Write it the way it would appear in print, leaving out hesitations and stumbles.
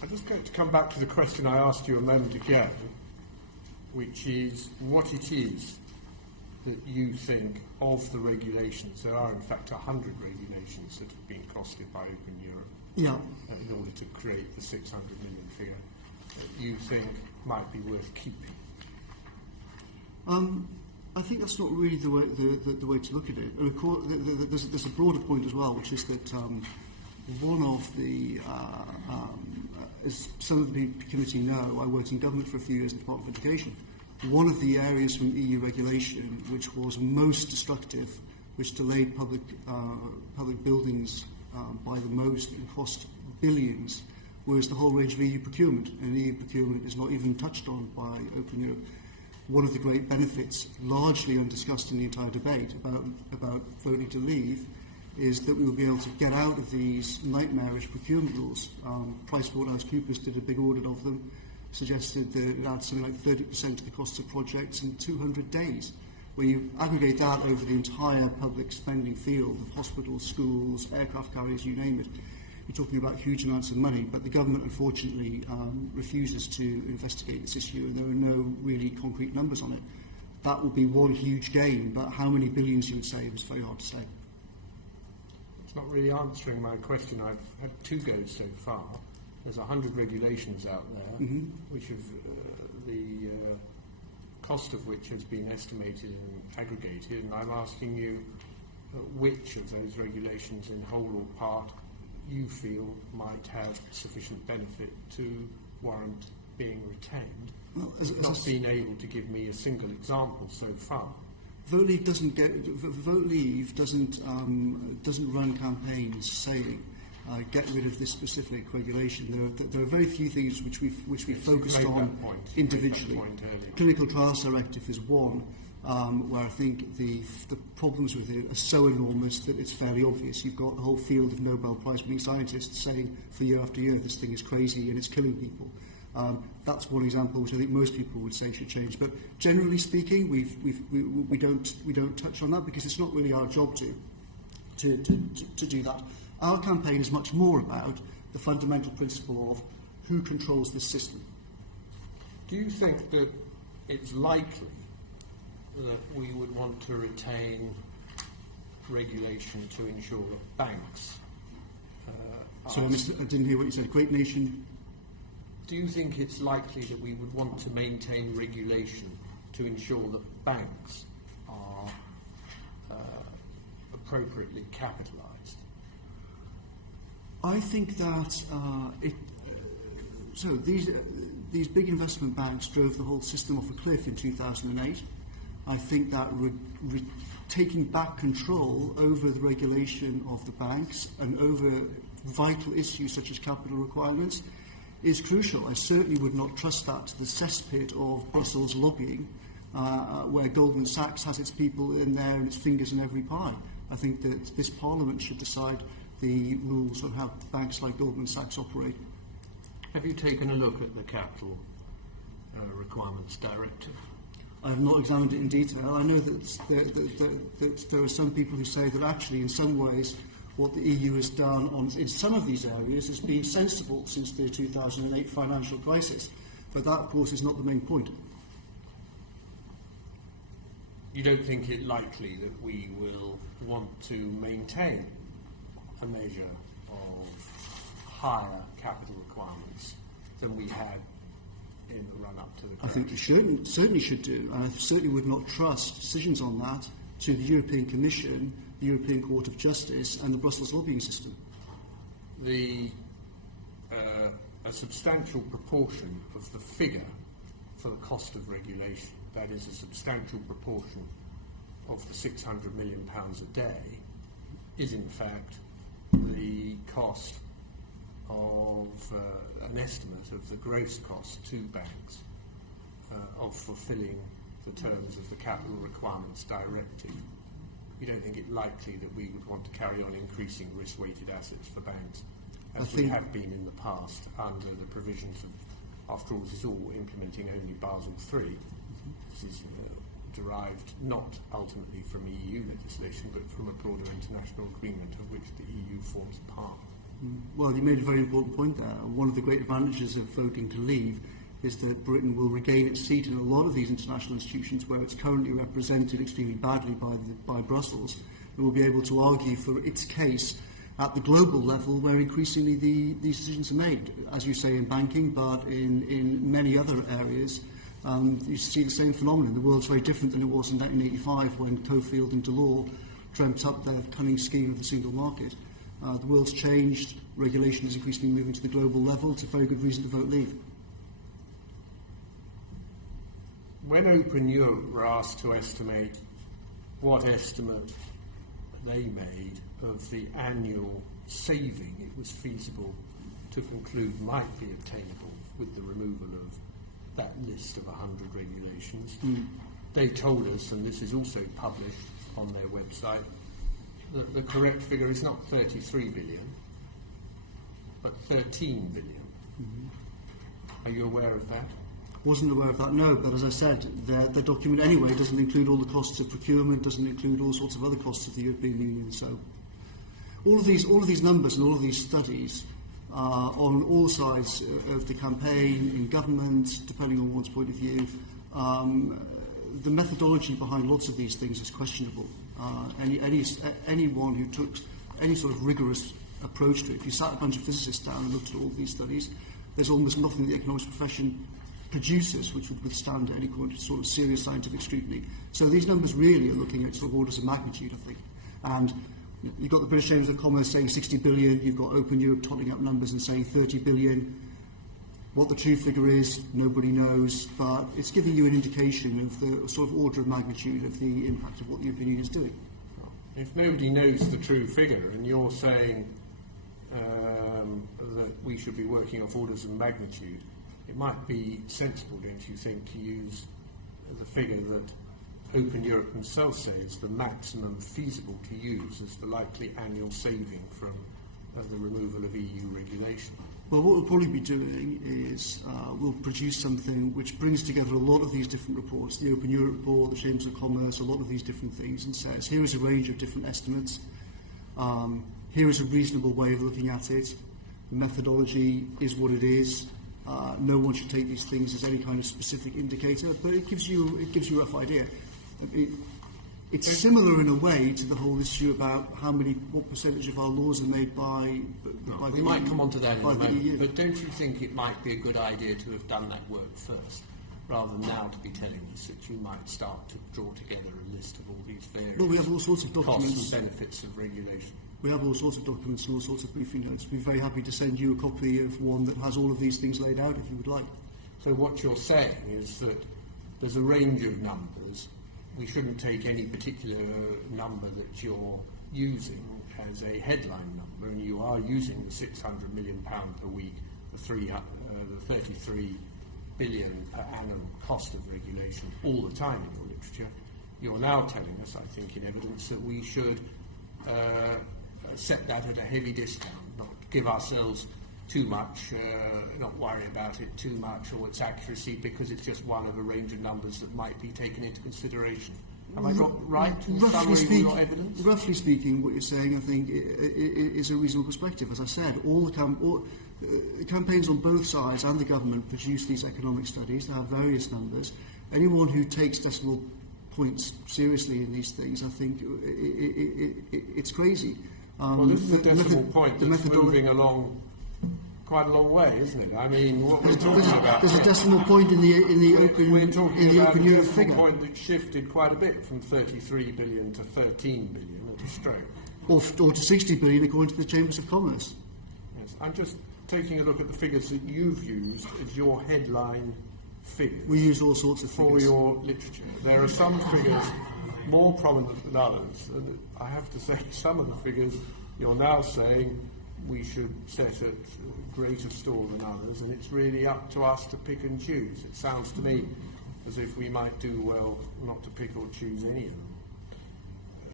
I'm just going to come back to the question I asked you a moment ago, which is what it is that you think of the regulations. There are, in fact, 100 regulations that have been costed by Open Europe in order to create the 600 million figure that you think might be worth keeping. I think that's not really the way to look at it. And of course, there's a broader point as well, which is that one of the, as some of the committee know, I worked in government for a few years in the Department of Education. One of the areas from EU regulation which was most destructive, which delayed public buildings by the most and cost billions, was the whole range of EU procurement. And EU procurement is not even touched on by Open Europe. One of the great benefits, largely undiscussed in the entire debate about voting to leave, is that we will be able to get out of these nightmarish procurement rules. PricewaterhouseCoopers did a big audit of them, suggested that it adds something like 30% of the costs of projects in 200 days. Where you aggregate that over the entire public spending field of hospitals, schools, aircraft carriers, you name it, you're talking about huge amounts of money, but the government, unfortunately, refuses to investigate this issue, and there are no really concrete numbers on it. That will be one huge gain, but how many billions you would save is very hard to say. It's not really answering my question. I've had two goes so far. There's 100 regulations out there, which have the cost of which has been estimated and aggregated, and I'm asking you which of those regulations, in whole or part, you feel might have sufficient benefit to warrant being retained. Well, You've not been able to give me a single example so far. Vote Leave doesn't run campaigns saying get rid of this specific regulation. There are very few things which we focused on individually. Clinical Trials Directive is one. Where I think the problems with it are so enormous that it's fairly obvious. You've got the whole field of Nobel Prize-winning scientists saying for year after year this thing is crazy and it's killing people. That's one example which I think most people would say should change. But generally speaking, we don't touch on that because it's not really our job to do that. Our campaign is much more about the fundamental principle of who controls this system. Do you think that it's likely that we would want to retain regulation to ensure that banks So I didn't hear what you said. Great nation. Do you think it's likely that we would want to maintain regulation to ensure that banks are appropriately capitalised? I think that these big investment banks drove the whole system off a cliff in 2008. I think that taking back control over the regulation of the banks and over vital issues such as capital requirements is crucial. I certainly would not trust that to the cesspit of Brussels lobbying, where Goldman Sachs has its people in there and its fingers in every pie. I think that this Parliament should decide the rules on how banks like Goldman Sachs operate. Have you taken a look at the Capital Requirements Directive? I have not examined it in detail. I know that there are some people who say that actually in some ways what the EU has done in some of these areas has been sensible since the 2008 financial crisis. But that, of course, is not the main point. You don't think it likely that we will want to maintain a measure of higher capital requirements than we had in the run-up to the crisis? I think you certainly should do, and I certainly would not trust decisions on that to the European Commission, the European Court of Justice, and the Brussels lobbying system. A substantial proportion of the figure for the cost of regulation, that is a substantial proportion of the £600 million a day, is in fact the cost of an estimate of the gross cost to banks of fulfilling the terms of the Capital Requirements Directive. You don't think it likely that we would want to carry on increasing risk-weighted assets for banks, as we have been in the past under the provisions of, after all, this is all implementing only Basel III. This is derived not ultimately from EU legislation, but from a broader international agreement of which the EU forms part. Well, you made a very important point there. One of the great advantages of voting to leave is that Britain will regain its seat in a lot of these international institutions where it's currently represented extremely badly by Brussels, and will be able to argue for its case at the global level where increasingly these decisions are made, as you say, in banking, but in many other areas. You see the same phenomenon. The world's very different than it was in 1985 when Cofield and Delors dreamt up their cunning scheme of the single market. The world's changed. Regulation is increasingly moving to the global level. It's a very good reason to vote leave. When Open Europe were asked to estimate what estimate they made of the annual saving it was feasible to conclude might be obtainable with the removal of that list of 100 regulations, they told us, and this is also published on their website, that the correct figure is not 33 billion, but 13 billion. Are you aware of that? Wasn't aware of that, no, but as I said, the document anyway doesn't include all the costs of procurement, doesn't include all sorts of other costs of the European Union. So all of these numbers and all of these studies on all sides of the campaign, in government, depending on one's point of view, the methodology behind lots of these things is questionable. Anyone who took any sort of rigorous approach to it, if you sat a bunch of physicists down and looked at all these studies, there's almost nothing the economics profession produces which would withstand any sort of serious scientific scrutiny. So these numbers really are looking at sort of orders of magnitude, I think. And you've got the British Chambers of Commerce saying 60 billion, you've got Open Europe totting up numbers and saying 30 billion. What the true figure is, nobody knows, but it's giving you an indication of the sort of order of magnitude of the impact of what the European Union is doing. If nobody knows the true figure and you're saying that we should be working off orders of magnitude, it might be sensible, don't you think, to use the figure that Open Europe themselves say is the maximum feasible to use as the likely annual saving from the removal of EU regulation? Well, what we'll probably be doing is we'll produce something which brings together a lot of these different reports, the Open Europe report, the Chambers of Commerce, a lot of these different things, and says, here is a range of different estimates, here is a reasonable way of looking at it, the methodology is what it is, no one should take these things as any kind of specific indicator, but it gives you a rough idea. It's similar in a way to the whole issue about what percentage of our laws are made by the we might come on to that in a moment, EU. but don't you think it might be a good idea to have done that work first, rather than now to be telling us that you might start to draw together a list of all these various we have all sorts of costs documents. and benefits of regulation? We have all sorts of documents and all sorts of briefing notes. We'd be very happy to send you a copy of one that has all of these things laid out if you would like. So what you're saying is that there's a range of numbers. We shouldn't take any particular number that you're using as a headline number, and you are using the £600 million per week, the 33 billion per annum cost of regulation all the time in your literature. You're now telling us, I think, in evidence that we should set that at a heavy discount, not give ourselves too much, not worry about it too much or its accuracy, because it's just one of a range of numbers that might be taken into consideration. Have I got right in summary of your evidence? Roughly speaking, what you're saying, I think, is a reasonable perspective. As I said, all the campaigns on both sides and the government produce these economic studies. They have various numbers. Anyone who takes decimal points seriously in these things, I think it's crazy. Well, this is a decimal point that's moving along quite a long way, isn't it? I mean, what we're talking about... There's a decimal point in the Open We're talking about Open a Europe decimal figure. point that shifted quite a bit from 33 billion to 13 billion at a stroke. Or to 60 billion according to the Chambers of Commerce. Yes. I'm just taking a look at the figures that you've used as your headline figures. We use all sorts of for figures. your literature. There are some figures more prominent than others, and I have to say some of the figures you're now saying we should set at greater store than others, and it's really up to us to pick and choose. It sounds to me as if we might do well not to pick or choose any of them.